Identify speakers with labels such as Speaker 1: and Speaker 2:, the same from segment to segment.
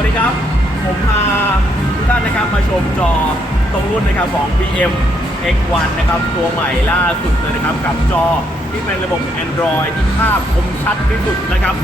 Speaker 1: วัสดีครับ ผมพาทุกท่านนะครับมาชมจอตรงรุ่นนะครับของ BM X1 นะครับตัวใหม่ล่าสุดเลยนะครับ กับจอที่เป็นระบบ Android ที่ภาพคมชัดที่สุดนะครับ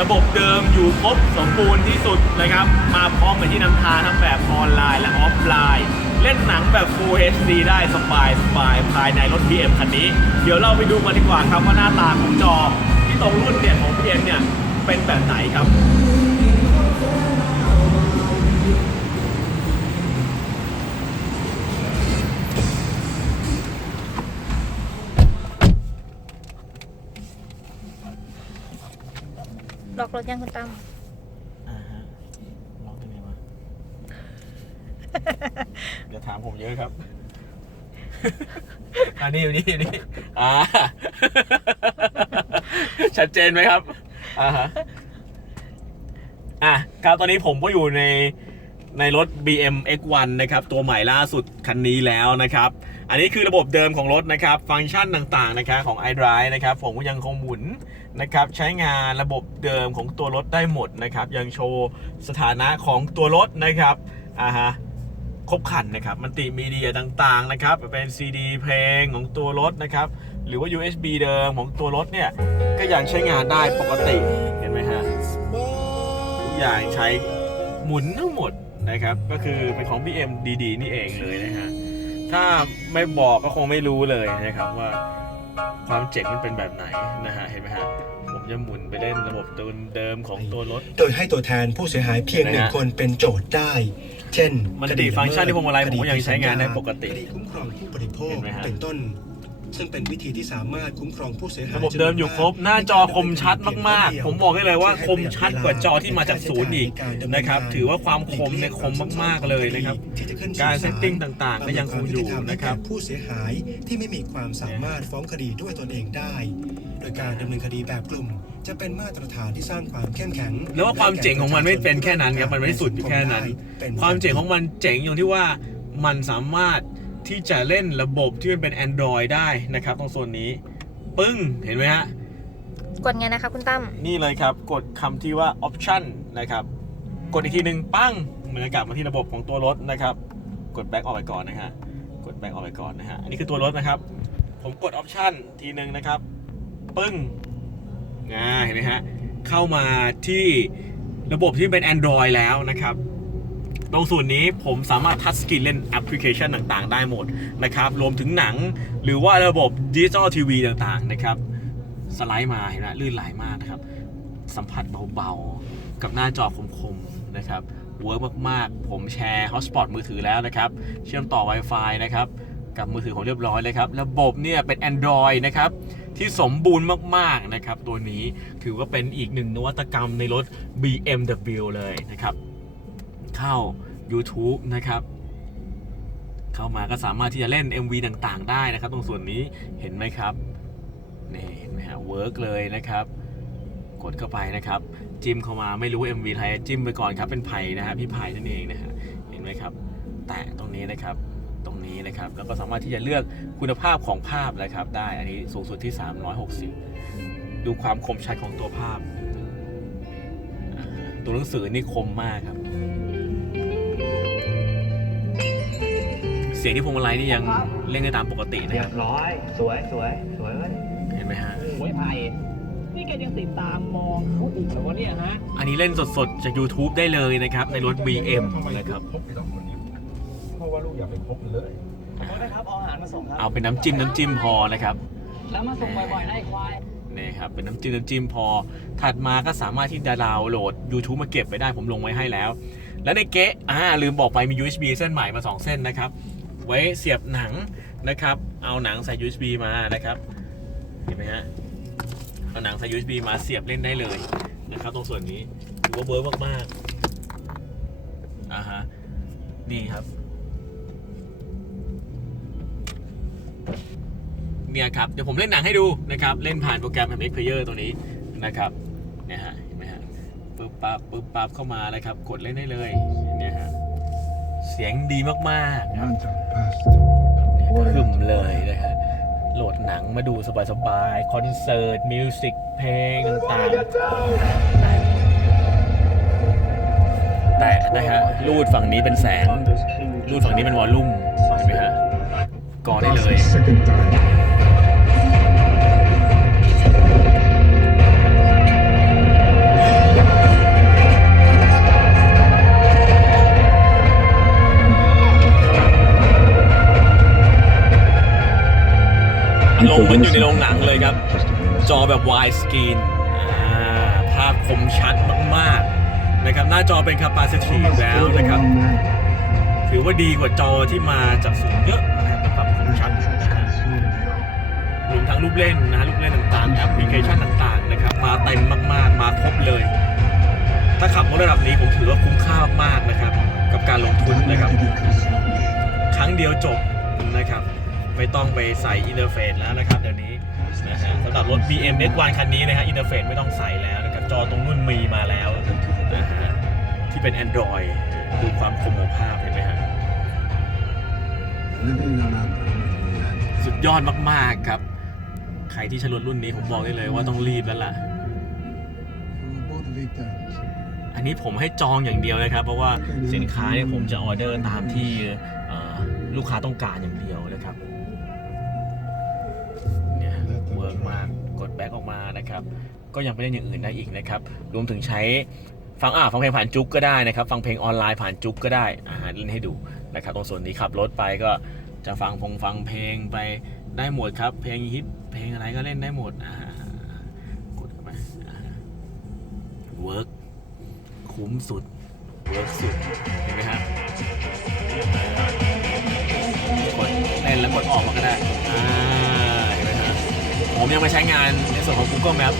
Speaker 1: ระบบเดิมอยู่ครบสมบูรณ์ที่สุดนะครับ มาพร้อมกับที่นำทางทั้งแบบออนไลน์และออฟไลน์ เล่นหนังแบบ Full HD ได้สบายสบายภายในรถ BM คันนี้ เดี๋ยวเราไปดูกันดีกว่าครับว่าหน้าตาของจอที่ตรงรุ่นเนี่ยของ BM เนี่ยเป็นแบบไหนครับ
Speaker 2: ล็อกรถยังคุณตั้ม
Speaker 1: อ่าฮะร้องยังไงวะ อย่าถามผมเยอะครับ อันนี้อยู่นี่อยู่นี่อ่า ชัดเจนไหมครับ อ่าฮะ อะครับตอนนี้ผมก็อยู่ในในรถ BM X1 นะครับ ตัวใหม่ล่าสุดคันนี้แล้วนะครับ อันนี้คือระบบเดิมของรถนะครับ ฟังก์ชันต่างๆนะครับของ iDrive นะครับผมก็ยังคงหมุนนะครับใช้งานระบบเดิมของตัวรถได้หมดนะครับ ยังโชว์สถานะของตัวรถนะครับอ่าฮะครบคันนะครับมันติมีเดียต่างๆนะครับเป็น CD เพลงของตัวรถนะครับ หรือว่า USB เดิมของตัวรถเนี่ย ก็ยังใช้งานได้ปกติเห็นไหมฮะทุกอย่างใช้หมุนทั้งหมดนะครับ ก็คือเป็นของ BM ดีๆ นี่เองเลยนะฮะ ถ้าไม่บอกก็คงไม่รู้เลยนะครับว่าความเจ๋งมันเป็นแบบไหนนะฮะเห็นไหมฮะผมจะหมุนไปเล่นระบบตัวเดิมของตัวรถ
Speaker 3: โดยให้ตัวแทนผู้เสียหายเพียงหนึ่ง
Speaker 1: นะฮะ
Speaker 3: คนเป็นโจทย์ได้ เช่น
Speaker 1: มันติฟังก์ชันที่พวงมาลัยผมก็ยังใช้งานได้ปกติ
Speaker 3: คดีคุ้มครองผู้บริโภค
Speaker 1: เห็นไหมฮะ
Speaker 3: เป็นต้น ซึ่งเป็นวิธีที่สามารถคุ้มครองผู้เสียหาย
Speaker 1: ระบบเดิมอยู่ครบ หน้าจอคมชัดมากๆ ผมบอกได้เลยว่าคมชัดกว่าจอที่มาจากศูนย์อีกนะครับ ถือว่าความคมเนี่ยคมมากๆเลยนะครับ
Speaker 3: ที่จะขึ้นสู่
Speaker 1: การ
Speaker 3: ศล
Speaker 1: setting ต่างๆก็ยังคงอยู่นะครับ
Speaker 3: ให้แก่ผู้เสียหายที่ไม่มีความสามารถฟ้องคดีด้วยตนเองได้ โดยการดำเนินคดีแบบกลุ่มจะเป็นมาตรฐานที่สร้างความเข้มแข็ง
Speaker 1: แล้วว่าความเจ๋งของมันไม่เป็นแค่นั้นครับ มันไม่ได้สุดอยู่แค่นั้น ความเจ๋งของมันเจ๋งอย่างที่ว่ามันสามารถ ที่จะเล่นระบบที่มันเป็น Android ได้นะครับตรงโซนนี้ ปึ้ง เห็นไหมฮะ
Speaker 2: กดไงนะคะคุณตั้ม
Speaker 1: นี่เลยครับ กดคำที่ว่า option นะครับ กดอีกทีหนึ่งปั้งมันจะกลับมาที่ระบบของตัวรถนะครับ กด back ออกไปก่อนนะฮะ กด back ออกไปก่อนนะฮะ อันนี้คือตัวรถนะครับ ผมกด option ทีหนึ่งนะครับ ปึ้งอ่าเห็นไหมฮะ เข้ามาที่ระบบที่เป็น Android แล้วนะครับ ตรงส่วนนี้ผมสามารถทัชสกรีนเล่นแอปพลิเคชันต่างๆ ได้หมดนะครับ รวมถึงหนังหรือว่าระบบดิจิตอลทีวีต่างๆนะครับสไลด์มาเห็นไหมลื่นไหลมากนะครับ สัมผัสเบาๆ กับหน้าจอคมๆนะครับเวิร์กมากๆ ผมแชร์ฮอตสปอตมือถือแล้วนะครับ เชื่อมต่อ Wi-Fi นะครับ กับมือถือผมเรียบร้อยเลยครับ ระบบเนี่ยเป็น Android นะครับ ที่สมบูรณ์มากๆนะครับ ตัวนี้ถือว่าเป็นอีกหนึ่งนวัตกรรมในรถ BMW เลยนะครับ เข้า YouTube นะครับ เข้ามาก็สามารถที่จะเล่น MV ต่างๆ ได้นะครับ ตรงส่วนนี้เห็นไหมครับนี่เห็นไหมฮะเวิร์กเลยนะครับ กดเข้าไปนะครับ จิ้มเข้ามาไม่รู้ MV ไทยจิ้มไปก่อนครับเป็นไผ่นะฮะพี่ไผ่นั่นเองนะฮะเห็นไหมครับ แตะตรงนี้นะครับตรงนี้นะครับแล้วก็สามารถที่จะเลือกคุณภาพของภาพนะครับ ได้อันนี้สูงสุดที่ 360 ดูความคมชัดของตัวภาพ ตัวหนังสือนี่คมมากครับ สียงที่พวงมาลัยนี่ยังเล่นได้ตามปกตินะ
Speaker 4: เรี
Speaker 1: ค
Speaker 4: ย
Speaker 1: รั
Speaker 4: บ บร้อย สวยสวยสวยเว้ย
Speaker 1: เห็นไหมฮะ
Speaker 4: สวยไผ่นี่แกยังติดตามมองเขาอีกเหรอวะเนี่ยฮะ
Speaker 1: อันนี้เล่นสดๆ จาก YouTube ได้เลยนะครับ ในรถ BM นะครับ
Speaker 5: พกไปสองคนนี้เพราะว่าลูกอย่าไปพกมันเลย
Speaker 4: ขอโทษนะครับเอาอาหารมาส่งครับ
Speaker 1: เอาเป็นน้ำจิ้มน้ำจิ้มพอนะครับ
Speaker 4: แล้วมาส่งบ่อยๆนะไอ้ควาย
Speaker 1: นี่ครับ เป็นน้ำจิ้มน้ำจิ้มพอ ถัดมาก็สามารถที่จะดาวน์โหลด YouTube มาเก็บไปได้ผมลงไว้ให้แล้ว และในเก๊ะอ่าลืมบอกไปมี USB เส้นใหม่มา 2 เส้นนะครับ ไว้เสียบหนังนะครับ เอาหนังใส่ USB มานะครับเห็นไหมฮะเอาหนังใส่ USB มาเสียบเล่นได้เลยนะครับ ตรงส่วนนี้ถือว่าเวิร์มากๆอ่าฮะนี่ครับเนี่ยครับเดี๋ยวผมเล่นหนังให้ดูนะครับ เล่นผ่านโปรแกรม MX Player ตัวนี้นะครับเนี่ยฮะเห็นไหมฮะปึ๊บปั๊บปึ๊บปั๊บเข้ามาเลยครับ กดเล่นได้เลยเนี่ยฮะ เสียงดีมากๆครับเนี่ยขึ้มเลยนะฮะโหลดหนังมาดูสบายๆ คอนเสิร์ต มิวสิกเพลงต่างๆได้หมดแต่นะฮะรูดฝั่งนี้เป็นแสง รูดฝั่งนี้เป็นวอลลุ่มเห็นไหมฮะกอได้เลย ลงเหมือนอยู่ในโรงหนังเลยครับ จอแบบ wide screen อ่าภาพคมชัดมากๆนะครับหน้าจอเป็น capacitive แล้วนะครับ ถือว่าดีกว่าจอที่มาจากศูนย์เยอะนะครับในความคมชัดนะฮะรวมทั้งรูปเล่นนะฮะรูปเล่นต่างๆแอปพลิเคชันต่างๆนะครับมาเต็มมากๆ มาครบเลย ถ้าขับรถระดับนี้ผมถือว่าคุ้มค่ามากๆนะครับ กับการลงทุนนะครับ ครั้งเดียวจบนะครับ ไม่ต้องไปใส่อินเทอร์เฟซแล้วนะครับเดี๋ยวนี้นะฮะสำหรับรถ BM X1 คันนี้นะฮะอินเทอร์เฟซไม่ต้องใส่แล้วนะครับจอตรงนุ่นมีมาแล้วนะฮะที่เป็น Android ดูความคมของภาพเห็นไหมฮะสุดยอดมากๆครับ ใครที่ช้รถรุ่นนี้ผมบอกได้เลยว่าต้องรีบแล้วล่ะ อันนี้ผมให้จองอย่างเดียวเลยครับ เพราะว่าสินค้าเนี่ยผมจะออเดอร์ตามที่ลูกค้าต้องการอย่างเดียวนะครับ วิร์กมากกดแบ็กออกมานะครับ ก็ยังไปเล่นอย่างอื่นได้อีกนะครับ รวมถึงใช้ฟังอ่าฟังเพลงผ่านจุกก็ได้นะครับ ฟังเพลงออนไลน์ผ่านจุกก็ได้อ่าเล่นให้ดูนะครับ ตรงส่วนนี้ขับรถไปก็จะฟังพงฟังเพลงไปได้หมดครับ เพลงฮิตเพลงอะไรก็เล่นได้หมดอ่ากดเข้าเวิร์กคุ้มสุดเวิร์กสุดเห็นไหมฮะกดเล่นแล้วกดออกมาก็ได้อ่า ผมยังไปใช้งานในส่วนของ Google Map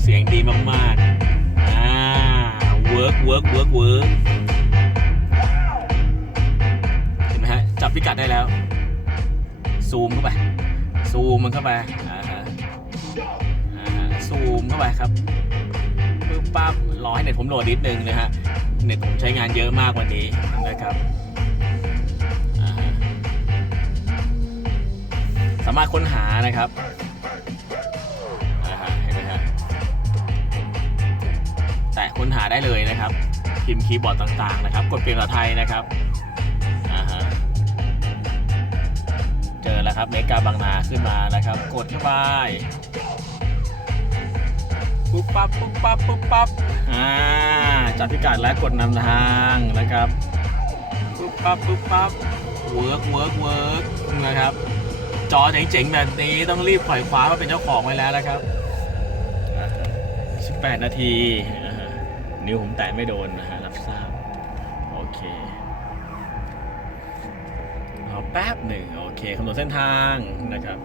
Speaker 1: เสียงดีมากๆ อ่า work work work work เห็นไหมฮะ จับพิกัดได้แล้ว ซูมเข้าไป ซูมมันเข้าไปอ่าฮะอ่าฮะซูมเข้าไปครับปึ๊บปั๊บรอให้เน็ตผมโหลดนิดนึงนะฮะ เน็ตผมใช้งานเยอะมากวันนี้นะครับ สามารถค้นหานะครับอ่าฮะเห็นไหมฮะแต่ค้นหาได้เลยนะครับ พิมพ์คีย์บอร์ดต่างๆนะครับ กดเปลี่ยนภาษาไทยนะครับอ่าฮะเจอแล้วครับเมกาบางนาขึ้นมานะครับ กดเข้าไปปุ๊บปั๊บปุ๊บปั๊บปุ๊บปั๊บอ่าจับพิกัดและกดนำทางนะครับปุ๊บปั๊บปุ๊บปั๊บเวิร์กเวิร์กเวิร์กนะครับ จอเจ๋งๆแบบนี้ต้องรีบปล่อยคว้ามาเป็นเจ้าของไว้แล้วนะครับ 18 นาที นิ้วผมแตะไม่โดนนะฮะรับทราบ โอเคเอาแป๊บหนึ่งโอเคคำนวณเส้นทางนะครับ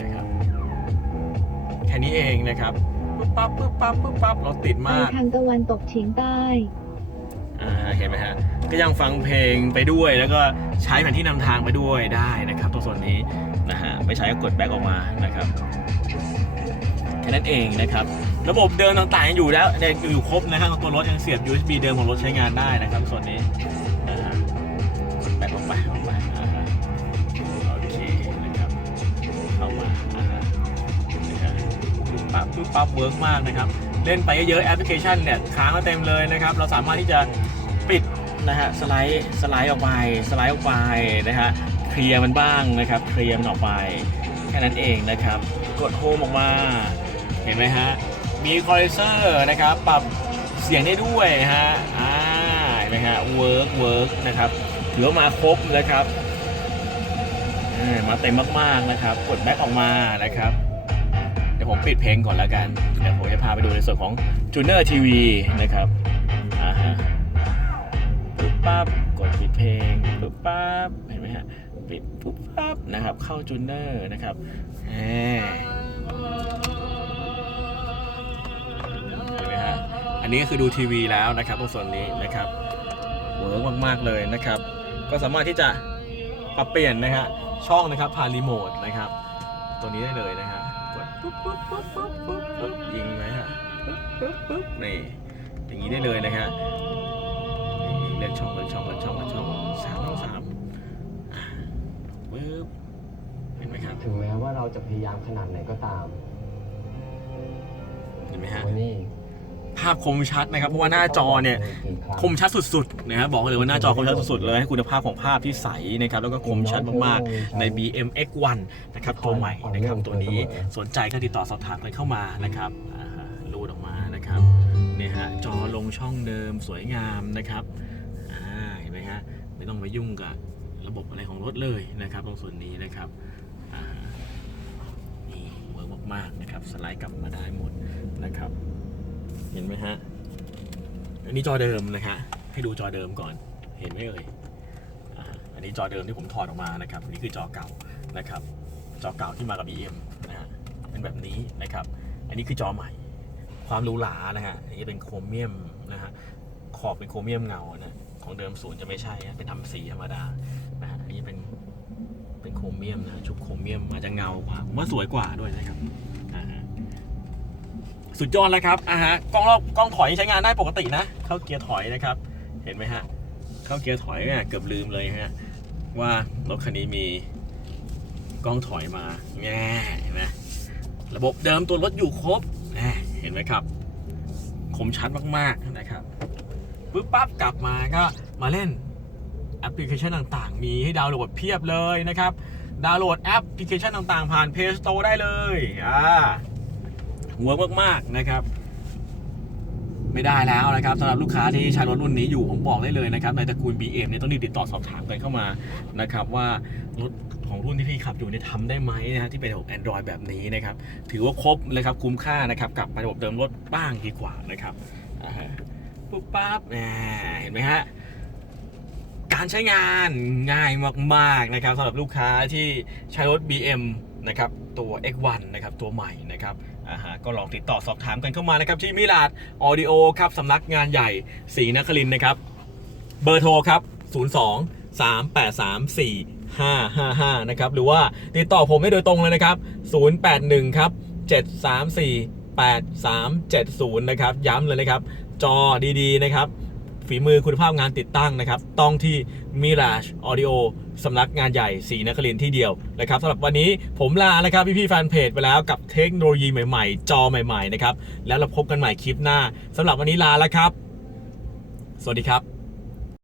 Speaker 1: นะครับ แค่นี้เองนะครับปุ๊บปั๊บปุ๊บปั๊บปุ๊บปั๊บรถติดมาก
Speaker 6: ทางตะวันตกเฉียงใต้
Speaker 1: อ่าเห็นไหมฮะก็ยังฟังเพลงไปด้วย แล้วก็ใช้แผนที่นำทางไปด้วยได้นะครับ ตรงส่วนนี้นะฮะไม่ใช้ก็กดแบ็กออกมานะครับแค่นั้นเองนะครับ ระบบเดิมต่างๆยังอยู่แล้วยังอยู่ครบนะครับตัวรถยังเสียบ USB เดิมของรถใช้งานได้นะครับ ส่วนนี้นะฮะกดแบ็กออกไปออกไปโอเคนะครับเข้ามาปั๊บปุ๊บปั๊บเวิร์กมากนะครับเล่นไปเยอะๆแอปพลิเคชันเนี่ยค้างมาเต็มเลยนะครับ เราสามารถที่จะ นะฮะสไลด์สไลด์ออกไปสไลด์ออกไปนะฮะเคลียร์มันบ้างนะครับเคลียร์มันออกไปแค่นั้นเองนะครับ กดโฮมออกมาเห็นไหมฮะมีคอลเซอร์นะครับปรับเสียงได้ด้วยฮะอ่าเห็นไหมฮะเวิร์กเวิร์กนะครับถือว่ามาครบนะครับมาเต็มมากๆนะครับ กดแบ็กออกมานะครับเดี๋ยวผมปิดเพลงก่อนแล้วกันเดี๋ยวผมจะพาไปดูในส่วนของ Tuner TV นะครับ ปั๊บกดปิดเพลงปุ๊บปั๊บเห็นไหมฮะปิดปุ๊บปั๊บนะครับ เข้า Tuner นะครับแหมเห็นไหมฮะอันนี้ก็คือดูทีวีแล้วนะครับตรงส่วนนี้นะครับเวิร์กมากๆเลยนะครับ ก็สามารถที่จะปรับเปลี่ยนนะฮะช่องนะครับผ่านรีโมทนะครับ ตัวนี้ได้เลยนะฮะกดปุ๊บปุ๊บปุ๊บปุ๊บปุ๊บยิงไหมฮะปุ๊บปุ๊บปุ๊บนี่อย่างนี้ได้เลยนะฮะ
Speaker 7: จะพยายามขนาดไหนก็ตาม
Speaker 1: เห็นไหมฮะ
Speaker 5: วันนี้
Speaker 1: ภาพคมชัดนะครับ เพราะว่าหน้าจอเนี่ย คมชัดสุดๆนะครับบอกเลยว่าหน้าจอคมชัดสุดๆเลยให้คุณภาพของภาพที่ใสนะครับแล้วก็คมชัดมากๆใน BM X1 นะครับตัวใหม่นะครับตัวนี้สนใจก็ติดต่อสอบถามกันเข้ามานะครับอ่ารูดออกมานะครับเนี่ยฮะจอลงช่องเดิมสวยงามนะครับอ่าเห็นไหมฮะไม่ต้องไปยุ่งกับระบบอะไรของรถเลยนะครับ ตรงส่วนนี้นะครับอ่านี่เวิร์ก มากนะครับ สไลด์กลับมาได้หมดนะครับ เห็นไหมฮะ อันนี้จอเดิมนะฮะให้ดูจอเดิมก่อน เห็นไหมเอ่ยอันนี้จอเดิมที่ผมถอดออกมานะครับอันนี้คือจอเก่านะครับ จอเก่าที่มากับ BM นะฮะ เป็นแบบนี้นะครับ อันนี้คือจอใหม่ ความหรูหรานะฮะ อันนี้เป็นโครเมียมนะฮะ ขอบเป็นโครเมียมเงานะ ของเดิมศูนย์จะไม่ใช่ เป็นทำสีธรรมดา นะฮะ อันนี้เป็น รเมียมนะชุบโครเมียมอาจจะเงากว่าผมว่าสวยกว่าด้วยนะครับสุดยอดแล้วครับอ่าฮะกล้องรอบกล้องถอยใช้งานได้ปกตินะ เข้าเกียร์ถอยนะครับ เห็นไหมฮะ เข้าเกียร์ถอยเนี่ยเกือบลืมเลยฮะว่ารถคันนี้มีกล้องถอยมาแง่เห็นไหมระบบเดิมตัวรถอยู่ครบแงเห็นไหมครับ คมชัดมากๆนะครับปึ๊บปั๊บกลับมาก็มาเล่นแอปพลิเคชันต่างๆ มีให้ดาวน์โหลดเพียบเลยนะครับ ดาวน์โหลดแอปพลิเคชันต่างๆ ผ่าน Play Store ได้เลยอ่าหัวมากๆนะครับ ไม่ได้แล้วนะครับสำหรับลูกค้าที่ใช้รถรุ่นนี้อยู่ผมบอกได้เลยนะครับ ในตระกูล BM เนี่ยต้องรีบติดต่อสอบถามกันเข้ามานะครับ ว่ารถของรุ่นที่พี่ขับอยู่เนี่ยทำได้ไหมนะฮะที่เป็นระบบ Android แบบนี้นะครับ ถือว่าครบเลยครับคุ้มค่านะครับกับระบบเดิมรถบ้างดีกว่านะครับอ่าปุ๊บปั๊บเห็นไหมฮะ การใช้งานง่ายมากๆนะครับสำหรับลูกค้าที่ใช้รถ BM นะครับตัว X1 นะครับตัวใหม่นะครับอ่าฮะก็ลองติดต่อสอบถามกันเข้ามานะครับที่มิลาดออดิโอครับสำนักงานใหญ่ศรีนครินนะครับ เบอร์โทรครับ 02 383 4555 นะครับ หรือว่าติดต่อผมได้โดยตรงเลยนะครับ 081 ครับ 734 8370 นะครับ ย้ำเลยนะครับ จอดีๆ นะครับ ฝีมือคุณภาพงานติดตั้งนะครับ ต้องที่ Mirage Audio สำนักงานใหญ่สีนครินที่เดียวนะครับสำหรับวันนี้ผมลาแล้วครับพี่ๆแฟนเพจไปแล้วกับเทคโนโลยีใหม่ๆ จอใหม่ ๆ นะครับ แล้วเราพบกันใหม่คลิปหน้าสำหรับวันนี้ลาแล้วครับ สวัสดีครับ